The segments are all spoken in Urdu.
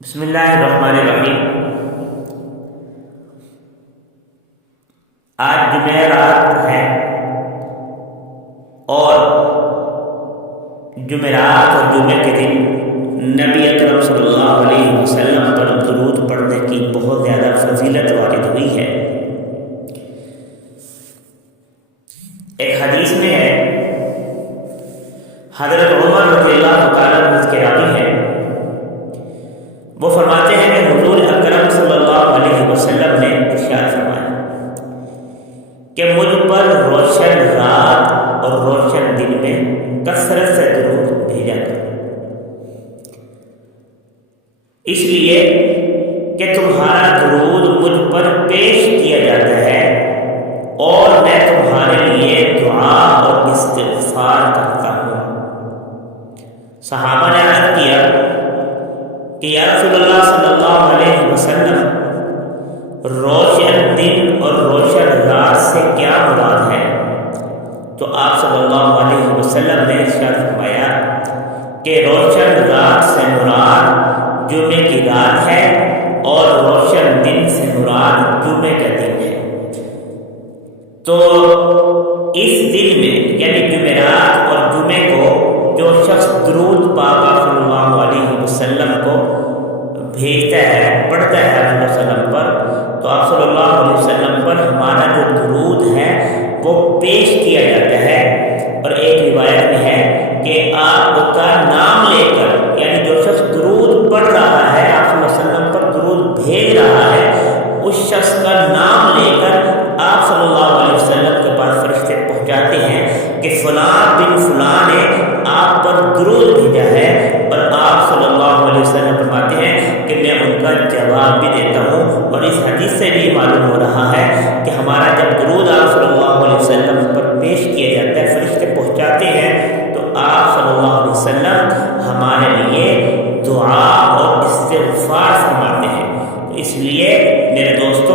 بسم اللہ الرحمن الرحیم۔ آج جمعرات ہے اور جمعرات اور جمعے کے دن نبی اکرم صلی اللہ علیہ وسلم پر درود پڑھنے کی بہت زیادہ فضیلت وارد ہوئی ہے۔ ایک حدیث میں ہے، حضرت عمر رضی اللہ تعالیٰ عنہ کے راوی ہیں، وہ فرماتے ہیں کہ حضور اکرم صلی اللہ علیہ وسلم نے ارشاد فرمایا کہ مجھ پر روشن رات اور روشن دن میں کثرت سے درود بھیجا کرو، اس لیے کہ تمہارا درود مجھ پر پیش کیا جاتا ہے اور میں تمہارے لیے دعا اور استغفار کرتا ہوں۔ صحابہ نے عرض کیا کہ یا رسول اللہ صلی اللہ علیہ وسلم، روشن دن اور روشن رات سے کیا مراد ہے؟ تو آپ صلی اللہ علیہ وسلم نے ارشاد فرمایا کہ روشن رات سے مراد جمعے کی رات ہے اور روشن دن سے مراد جمعے کا دن ہے۔ تو اس دن میں یعنی جمعرات اور جمعے کو جو شخص درود پاک صلی اللہ علیہ وسلم کو بھیجتا ہے، پڑھتا ہے آپ صلی اللہ علیہ وسلم پر، تو آپ صلی اللہ علیہ وسلم پر ہمارا جو درود ہے وہ پیش کیا جاتا ہے۔ اور ایک روایت میں ہے کہ آپ کا نام لے کر، یعنی جو شخص درود پڑھ رہا ہے، آپ صلی اللہ علیہ وسلم پر درود بھیج رہا ہے، اس شخص کا نام لے کر آپ صلی اللہ علیہ وسلم کے پاس فرشتے پہنچاتے ہیں کہ فلاں بن فلاں نے آپ پر درود بھیجا ہے، اور آپ صلی اللہ علیہ وسلم فرماتے ہیں کہ میں ان کا جواب بھی دیتا ہوں۔ اور اس حدیث سے بھی معلوم ہو رہا ہے کہ ہمارا جب درود آپ صلی اللہ علیہ وسلم پر پیش کیا جاتا ہے، فرشتے پہنچاتے ہیں، تو آپ صلی اللہ علیہ وسلم ہمارے لیے دعا اور استغفار فرماتے ہیں۔ اس لیے میرے دوستو،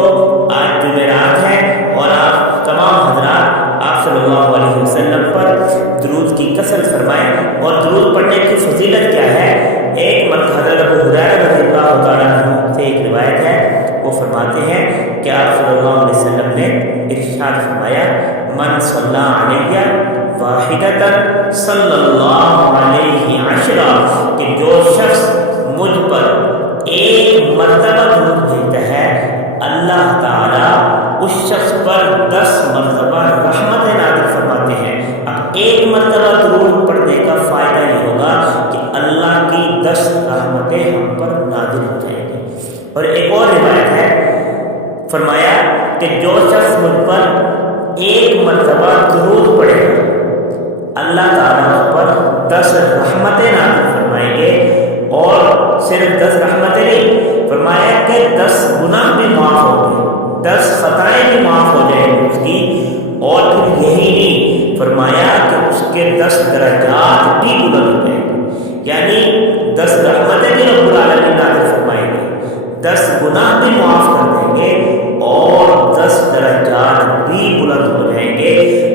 آج جمعرات ہے اور آپ تمام حضرات آپ صلی اللہ علیہ وسلم پر درود کی کثرت فرمائیں۔ اور درود پڑھنے کی فضیلت کیا ہے؟ ایک مرتبہ حضرت ابو ہریرہ رضی اللہ تعالیٰ عنہ سے ایک روایت ہے، وہ فرماتے ہیں کہ آپ صلی اللہ علیہ وسلم نے ارشاد فرمایا، من صلی علیہ واحدۃ صلی اللہ علیہ عشرہ، کہ جو شخص مجھ پر ایک مرتبہ درود بھیجتا ہے، اللہ تعالیٰ اس شخص پر 10 مرتبہ رحمت نازل فرماتے ہیں۔ اب ایک مرتبہ درود پڑھنے کا فائدہ یہ ہوگا کہ اللہ کی 10 رحمتیں ہم پر نازل ہو جائیں گی۔ اور ایک اور روایت ہے، فرمایا کہ جو شخص مجھ پر ایک مرتبہ درود پڑھے گا، اللہ تعالیٰ اس پر 10 رحمتیں نازل فرمائیں گے، اور صرف 10 رحمتیں نہیں، فرمایا کہ 10 گناہ بھی معاف ہوں گے، 10 خطائیں بھی معاف ہو جائیں گی اس کی، اور پھر یہی نہیں، فرمایا کہ اس کے 10 درجات بھی بلند ہو جائیں گے، یعنی 10 رحمتیں بھی رب العالمین نازل فرمائیں گے، 10 گناہ بھی معاف کر دیں گے، اور 10 درجات بھی بلند ہو جائیں گے۔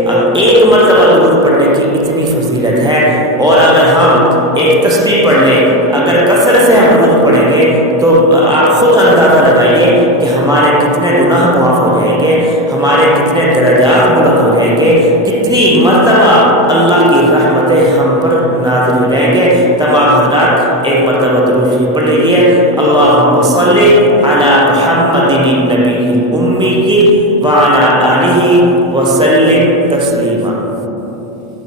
اب ایک مرتبہ درود پڑھنے کی اتنی فضیلت ہے، اور اگر ہم ایک تسبیح پڑھ لیں، اگر کثرت سے ہم درود پڑھیں گے، تو آپ خود اندازہ لگائیے کہ ہمارے کتنے گناہ معاف ہو جائیں گے، ہمارے کتنے درجات بلند ہو جائیں گے، کتنی مرتبہ اللہ کی رحمتیں ہم پر نازل ہو جائیں گے۔ تمام حضرات ایک مرتبہ درود شریف پڑھ لیجیے، اللہم صلی علی محمد النبی الأمی وعلی آلہ وسلم تسلیما۔